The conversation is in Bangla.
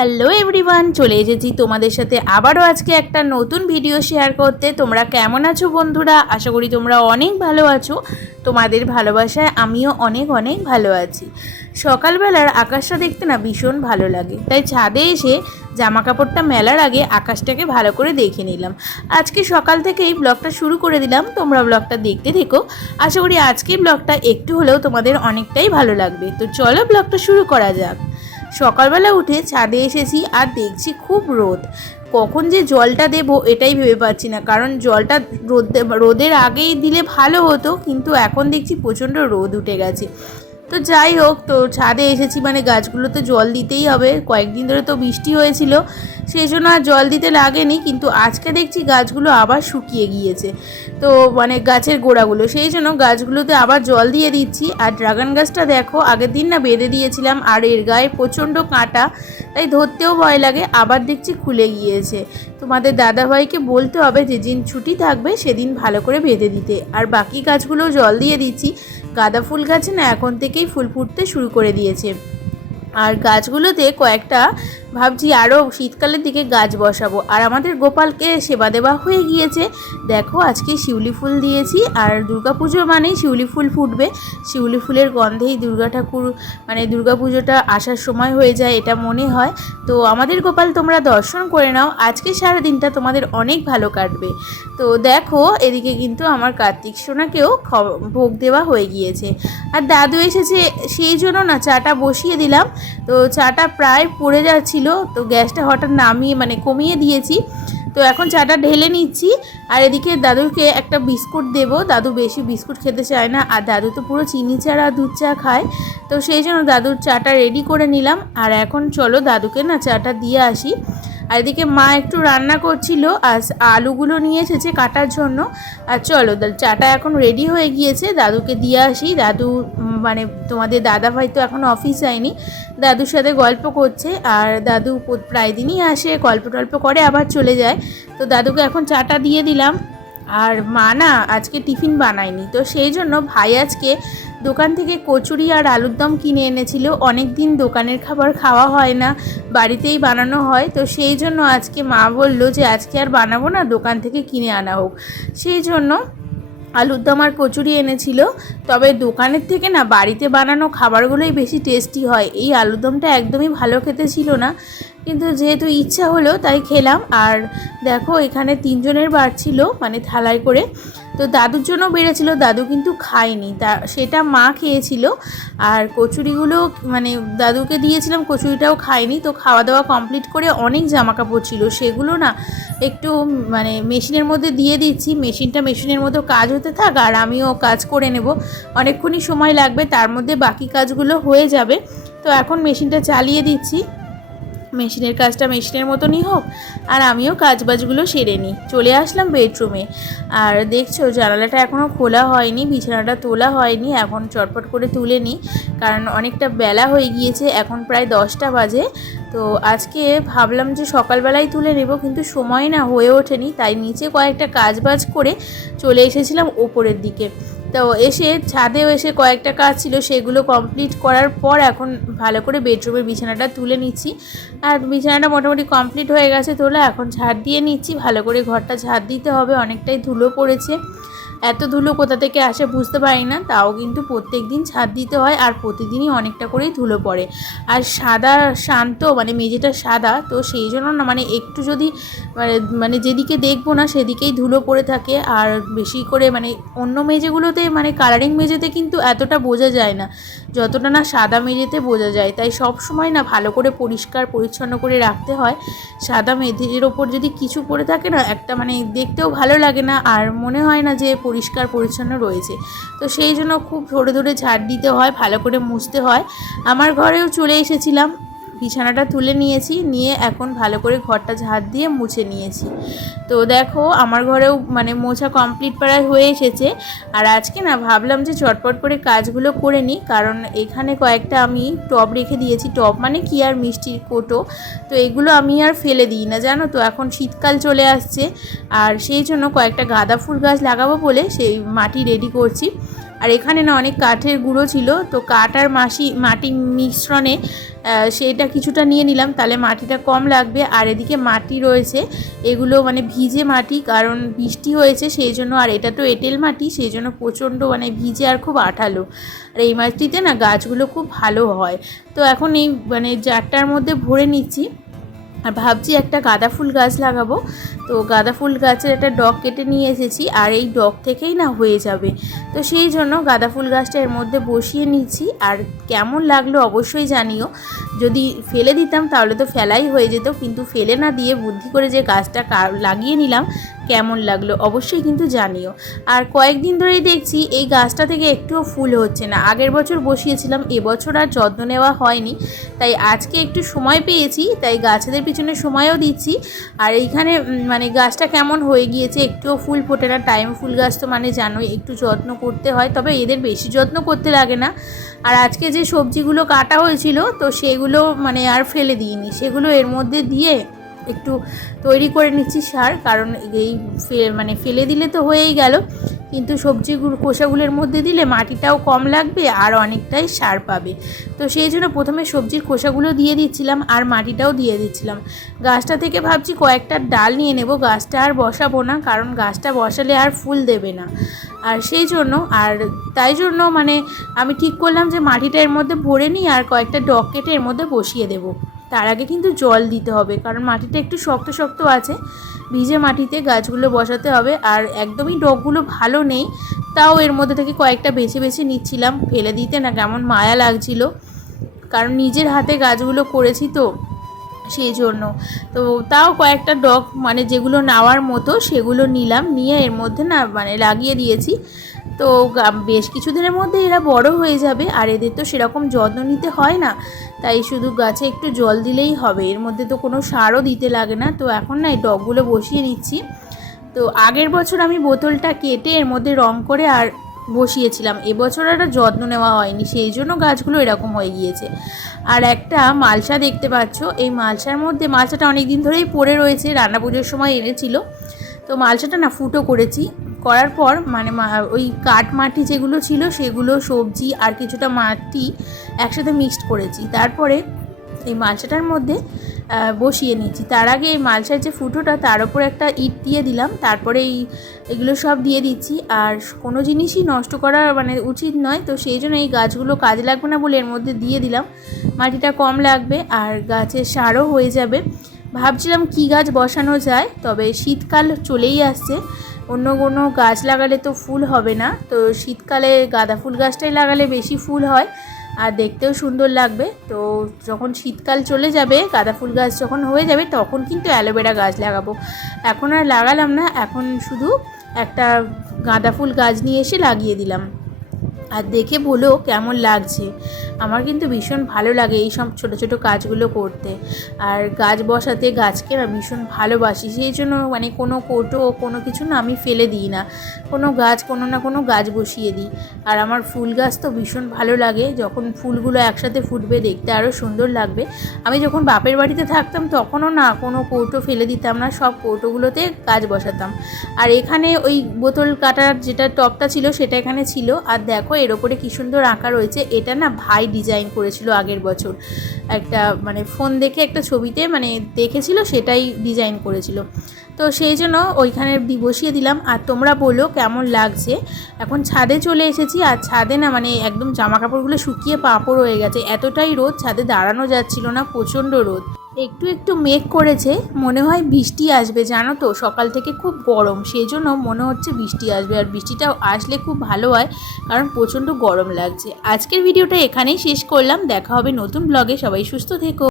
হ্যালো এভরিওয়ান চলে এসেছি তোমাদের সাথে আবারও আজকে একটা নতুন ভিডিও শেয়ার করতে। তোমরা কেমন আছো বন্ধুরা? আশা করি তোমরা অনেক ভালো আছো। তোমাদের ভালোবাসায় আমিও অনেক অনেক ভালো আছি। সকালবেলার আকাশটা দেখতে না ভীষণ ভালো লাগে। তাই ছাদে এসে জামা কাপড়টা মেলার আগে আকাশটাকে ভালো করে দেখে নিলাম। আজকে সকাল থেকেই ব্লগটা শুরু করে দিলাম। তোমরা ব্লগটা দেখতে থেকো। আশা করি আজকের ব্লগটা একটু হলেও তোমাদের অনেকটাই ভালো লাগবে। তো চলো ব্লগটা শুরু করা যাক। সকালবেলা উঠে ছাদে এসেছি আর দেখছি খুব রোদ। কখন যে জলটা দেব এটাই ভেবে পাচ্ছি না, কারণ জলটা রোদ, রোদের আগেই দিলে ভালো হতো, কিন্তু এখন দেখছি প্রচণ্ড রোদ উঠে গেছে। তো যাই হোক, তো ছাদে এসেছি মানে গাছগুলোতে জল দিতেই হবে। কয়েকদিন ধরে তো বৃষ্টি হয়েছিল, সেই জন্য আর জল দিতে লাগেনি, কিন্তু আজকে দেখছি গাছগুলো আবার শুকিয়ে গিয়েছে। তো মানে গাছের গোড়াগুলো, সেই জন্য গাছগুলোতে আবার জল দিয়ে দিচ্ছি। আর ড্রাগন গাছটা দেখো, আগের দিন না বেঁধে দিয়েছিলাম, আর এর গায়ে প্রচণ্ড কাঁটা, তাই ধরতেও ভয় লাগে, আবার দেখছি খুলে গিয়েছে। তোমাদের দাদাভাইকে বলতে হবে যে দিন ছুটি থাকবে সেদিন ভালো করে বেঁধে দিতে। আর বাকি গাছগুলো জল দিয়ে দিচ্ছি। গাঁদা ফুল গাছে না এখন থেকেই ফুল ফুটতে শুরু করে দিয়েছে। আর গাছগুলোতে কয়েকটা ভাবছি আরও শীতকালের দিকে গাছ বসাবো। আর আমাদের গোপালকে সেবা দেওয়া হয়ে গিয়েছে। দেখো, আজকে শিউলি ফুল দিয়েছি। আর দুর্গাপুজো মানেই শিউলি ফুল ফুটবে। শিউলি ফুলের গন্ধেই দুর্গা ঠাকুর মানে দুর্গাপুজোটা আসার সময় হয়ে যায়, এটা মনে হয়। তো আমাদের গোপাল, তোমরা দর্শন করে নাও। আজকে সারা দিনটা তোমাদের অনেক ভালো কাটবে। তো দেখো, এদিকে কিন্তু আমার কার্তিক সোনাকেও ভোগ দেওয়া হয়ে গিয়েছে। আর দাদু এসেছে, সেই জন্য না চাটা বসিয়ে দিলাম। তো চাটা প্রায় পড়ে যাচ্ছিল। তো গ্যাসটা হঠাৎ নামিয়ে মানে কমিয়ে দিয়েছি। তো এখন চাটা ঢেলে নিচ্ছি, আর এদিকে দাদুকে একটা বিস্কুট দেব। দাদু বেশি বিস্কুট খেতে চায় না, আর দাদু তো পুরো চিনি ছাড়া দুধ চা খায়। তো সেই জন্য দাদুর চাটা রেডি করে নিলাম, আর এখন চলো দাদুকে না চাটা দিয়ে আসি। আর এদিকে মা একটু রান্না করছিল আর আলুগুলো নিয়ে এসেছে কাটার জন্য। আর চলো চাটা এখন রেডি হয়ে গিয়েছে, দাদুকে দিয়ে আসি। দাদু মানে তোমাদের দাদা ভাই তো এখন অফিস যায়নি। দাদুর সাথে গল্প করছে, আর দাদু প্রায় দিনই আসে, গল্প টল্প করে, আবার চলে যায়। তো দাদুকে এখন চাটা দিয়ে দিলাম। আর মা না আজকে টিফিন বানায়নি। তো সেই জন্য ভাই আজকে দোকান থেকে কচুরি আর আলুর দম কিনে এনেছিল। অনেক দিন দোকানের খাবার খাওয়া হয় না, বাড়িতেই বানানো হয়। তো সেই জন্য আজকে মা বলল যে আজকে আর বানাবো না, দোকান থেকে কিনে আনা হোক। সেই জন্য আলুর দম আর কচুরি এনেছিল। তবে দোকানের থেকে না বাড়িতে বানানো খাবারগুলোই বেশি টেস্টি হয়। এই আলুর দমটা একদমই ভালো খেতে ছিল না। কিন্তু যেহেতু ইচ্ছা হলো, তাই খেলাম। আর দেখো, এখানে তিনজনের বার ছিল মানে থালায় করে। তো দাদুর জন্য বেড়েছিল, দাদু কিন্তু খায়নি। তা, সেটা মা খেয়েছিল। আর কচুরিগুলো মানে দাদুকে দিয়েছিলাম, কচুরিটাও খায়নি। তো খাওয়া দাওয়া কমপ্লিট করে অনেক জামা কাপড় ছিল। সেগুলো না একটু মানে মেশিনের মধ্যে দিয়ে দিচ্ছি। মেশিনটা মেশিনের মতো কাজ হতে থাক, আর আমিও কাজ করে নেব। অনেকক্ষণই সময় লাগবে, তার মধ্যে বাকি কাজগুলো হয়ে যাবে। তো এখন মেশিনটা চালিয়ে দিচ্ছি। মেশিনের কাজটা মেশিনের মতনই হোক, আর আমিও কাজবাজগুলো সেরে নিই। চলে আসলাম বেডরুমে। আর দেখছ, জানালাটা এখনও খোলা হয়নি, বিছানাটা তোলা হয়নি, এখন চটপট করে তুলে নিই, কারণ অনেকটা বেলা হয়ে গিয়েছে, এখন প্রায় দশটা বাজে। তো আজকে ভাবলাম যে সকালবেলায় তুলে নেব, কিন্তু সময় না হয়ে ওঠেনি, তাই নিচে কয়েকটা কাজবাজ করে চলে এসেছিলাম ওপরের দিকে। তো এসে ছাদেও এসে কয়েকটা কাজ ছিল, সেগুলো কমপ্লিট করার পর এখন ভালো করে বেডরুমের বিছানাটা তুলে নিচ্ছি। আর বিছানাটা মোটামুটি কমপ্লিট হয়ে গেছে তোলা, এখন ঝাড় দিয়ে নিচ্ছি, ভালো করে ঘরটা ছাদ দিতে হবে, অনেকটাই ধুলো পড়েছে। এত ধুলো কোথা থেকে আসে বুঝতে পারি না, তাও কিন্তু প্রত্যেক দিন ছাদ দিতে হয় আর প্রতিদিনই অনেকটা করেই ধুলো পড়ে। আর সাদা শান্ত মানে মেঝেটা সাদা, তো সেই জন্য না মানে একটু যদি মানে মানে যেদিকে দেখব না সেদিকেই ধুলো পড়ে থাকে। আর বেশি করে মানে অন্য মেঝেগুলোতে মানে কালারিং মেঝেতে কিন্তু এতটা বোঝা যায় না। যতটা না সাদা মেঝেতে বোঝা যায়। তাই সব সময় না ভালো করে পরিষ্কার, পরিচ্ছন্ন করে রাখতে হয়। সাদা মেঝের ওপর যদি কিছু পড়ে থাকে না, একটা মানে দেখতেও ভালো লাগে না। আর মনে হয় না যে পরিষ্কার পরিচ্ছন্ন রয়েছে। তো সেই জন্য খুব ধরে ধরে ঝাড় দিতে হয়, ভালো করে মুছতে হয়। আমার ঘরেও চলে এসেছিলাম। বিছানাটা তুলে নিয়েছি, নিয়ে এখন ভালো করে ঘরটা ঝাড় দিয়ে মুছে নিয়েছি। তো দেখো, আমার ঘরেও মানে মোছা কমপ্লিট প্রায় হয়ে এসেছে। আর আজকে না ভাবলাম যে চটপট করে কাজগুলো করে নিই, কারণ এখানে কয়েকটা আমি টব রেখে দিয়েছি। টব মানে কি আর মিষ্টির কোটো? তো এগুলো আমি আর ফেলে দিই না, জানো তো? এখন শীতকাল চলে আসছে, আর সেই জন্য কয়েকটা গাঁদা ফুল গাছ লাগাবো বলে সেই মাটি রেডি করছি। আর এখানে না অনেক কাঠের গুঁড়ো ছিল, তো কাঠ আর মাসি মাটি মিশ্রণে সেইটা কিছুটা নিয়ে নিলাম। তাহলে মাটিটা কম লাগবে। আর এদিকে মাটি রয়েছে। এগুলো মানে ভিজে মাটি, কারণ বৃষ্টি হয়েছে, সেই জন্য আর এটা তো এঁটেল মাটি, সেই জন্য প্রচণ্ড মানে ভিজে আর খুব আঠালো। আর এই মাটিতে না গাছগুলো খুব ভালো হয়। তো এখন এই মানে জারটার মধ্যে ভরে নিচ্ছি। আর ভাবছি একটা গাঁদা ফুল গাছ লাগাবো। তো গাঁদা ফুল গাছের একটা ডগ কেটে নিয়ে এসেছি আর এই ডগ থেকেই না হয়ে যাবে। তো সেই জন্য গাঁদা ফুল গাছটা এর মধ্যে বসিয়ে নিচ্ছি আর কেমন লাগল অবশ্যই জানিও। যদি ফেলে দিতাম তাহলে তো ফেলাই হয়ে যেত, কিন্তু ফেলে না দিয়ে বুদ্ধি করে যে গাছটা লাগিয়ে নিলাম কেমন লাগল অবশ্যই কিন্তু জানিও। আর কয়েকদিন ধরেই দেখছি এই গাছটা থেকে একটুও ফুল হচ্ছে না। আগের বছর বসিয়েছিলাম এবছর আর যত্ন নেওয়া হয়নি। তাই আজকে একটু সময় পেয়েছি, তাই গাছেদের পিছনে সময়ও দিচ্ছি। আর এইখানে মানে গাছটা কেমন হয়ে গিয়েছে, একটুও ফুল ফোটে না। টাইম ফুল গাছ তো মানে জানোই, একটু যত্ন করতে হয়, তবে এদের বেশি যত্ন করতে লাগে না। আর আজকে যে সবজিগুলো কাটা হয়েছিল, তো সেগুলো মানে আর ফেলে দিইনি। সেগুলো এর মধ্যে দিয়ে একটু তৈরি করে নিচ্ছি সার, কারণ এই মানে ফেলে দিলে তো হয়েই গেল। কিন্তু সবজিগুলো খোসাগুলোর মধ্যে দিলে মাটিটাও কম লাগবে আর অনেকটাই সার পাবে। তো সেই জন্য প্রথমে সবজির খোসাগুলো দিয়ে দিচ্ছিলাম আর মাটিটাও দিয়ে দিচ্ছিলাম। গাছটা থেকে ভাবছি কয়েকটা ডাল নিয়ে নেব, গাছটা আর বসাবো না, কারণ গাছটা বসালে আর ফুল দেবে না। আর সেই জন্য, আর তাই জন্য মানে আমি ঠিক করলাম যে মাটিটা এর মধ্যে ভরে নিই আর কয়েকটা ডগ কেটে এর মধ্যে বসিয়ে দেবো। তার আগে কিন্তু জল দিতে হবে, কারণ মাটিটা একটু শক্ত শক্ত আছে। ভিজে মাটিতে গাছগুলো বসাতে হবে, আর একদমই ডগগুলো ভালো নেই, তাও এর মধ্যে থেকে কয়েকটা বেছে বেছে নিচ্ছিলাম, ফেলে দিতে না কেমন মায়া লাগছিল। কারণ নিজের হাতে গাছগুলো করেছি তো, সেই জন্য। তো তাও কয়েকটা ডগ মানে যেগুলো নেওয়ার মতো, সেগুলো নিলাম, নিয়ে এর মধ্যে না মানে লাগিয়ে দিয়েছি। তো বেশ কিছুদিনের মধ্যে এরা বড় হয়ে যাবে আর এদের তো সেরকম যত্ন নিতে হয় না। তাই শুধু গাছে একটু জল দিলেই হবে। এর মধ্যে তো কোনো সারও দিতে লাগে না। তো এখন না এই ডগগুলো বসিয়ে নিচ্ছি। তো আগের বছর আমি বোতলটা কেটে এর মধ্যে রং করে আর বসিয়েছিলাম। এবছর আর যত্ন নেওয়া হয়নি। সেই জন্য গাছগুলো এরকম হয়ে গিয়েছে। আর একটা মালসা দেখতে পাচ্ছ। এই মালসার মধ্যে, মালসাটা অনেক দিন ধরেই পড়ে রয়েছে। রান্না পুজোর সময় এনেছিল। তো মালসাটা না ফুটো করেছি। করার পর মানে ওই কাঠ মাটি যেগুলো ছিল, সেগুলো সবজি আর কিছুটা মাটি একসাথে মিক্সড করেছি। তারপরে এই মালসাটার মধ্যে বসিয়ে নিচ্ছি তার আগে এই মালসার যে ফুটোটা, তার উপর একটা ইট দিয়ে দিলাম। তারপরে এই, এগুলো সব দিয়ে দিচ্ছি। আর কোনো জিনিসই নষ্ট করা মানে উচিত নয়। তো সেই জন্য এই গাছগুলো কাজে লাগবে না বলে এর মধ্যে দিয়ে দিলাম। মাটিটা কম লাগবে আর গাছের সারও হয়ে যাবে। ভাবছিলাম কী গাছ বসানো যায়, তবে শীতকাল চলেই আসছে। অন্য কোনো গাছ লাগালে তো ফুল হবে না। তো শীতকালে গাঁদা ফুল গাছটাই লাগালে বেশি ফুল হয় আর দেখতেও সুন্দর লাগবে। তো যখন শীতকাল চলে যাবে, গাঁদা ফুল গাছ যখন হয়ে যাবে, তখন কিন্তু অ্যালোভেরা গাছ লাগাবো। এখন আর লাগালাম না, এখন শুধু একটা গাঁদা ফুল গাছ নিয়ে এসে লাগিয়ে দিলাম। আর দেখে বলো কেমন লাগছে। আমার কিন্তু ভীষণ ভালো লাগে এই সব ছোটো ছোটো কাজগুলো করতে। আর গাছ বসাতে গাছকে না ভীষণ ভালোবাসি। সেই জন্য মানে কোনো কোটো, কোনো কিছু না আমি ফেলে দিই না। কোনো গাছ, কোনো না কোনো গাছ বসিয়ে দিই। আর আমার ফুল গাছ তো ভীষণ ভালো লাগে। যখন ফুলগুলো একসাথে ফুটবে দেখতে আরও সুন্দর লাগবে। আমি যখন বাপের বাড়িতে থাকতাম তখনও না কোনো কৌটো ফেলে দিতাম না, সব কৌটোগুলোতে গাছ বসাতাম। আর এখানে ওই বোতল কাটার যেটা টপটা ছিল সেটা এখানে ছিল। আর দেখো এর ওপরে কী সুন্দর আঁকা রয়েছে, এটা না ভাই ডিজাইন করেছিল আগের বছর। একটা মানে ফোন দেখে একটা ছবিতে মানে দেখেছিল, সেটাই ডিজাইন করেছিল। তো সেই জন্য ওইখানে বসিয়ে দিলাম। আর তোমরা বলো কেমন লাগছে? এখন ছাদে চলে এসেছি, আর ছাদে না মানে একদম জামা কাপড়গুলো শুকিয়ে পাঁপড় হয়ে গেছে। এতটাই রোদ, ছাদে দাঁড়ানো যাচ্ছিল না, প্রচণ্ড রোদ। একটু একটু মেঘ করেছে, মনে হয় বৃষ্টি আসবে, জানো তো? সকাল থেকে খুব গরম, সেই জন্য মনে হচ্ছে বৃষ্টি আসবে। আর বৃষ্টিটা আসলে খুব ভালো হয়, কারণ প্রচণ্ড গরম লাগছে। আজকের ভিডিওটা এখানেই শেষ করলাম। দেখা হবে নতুন ব্লগে সবাই সুস্থ থেকো।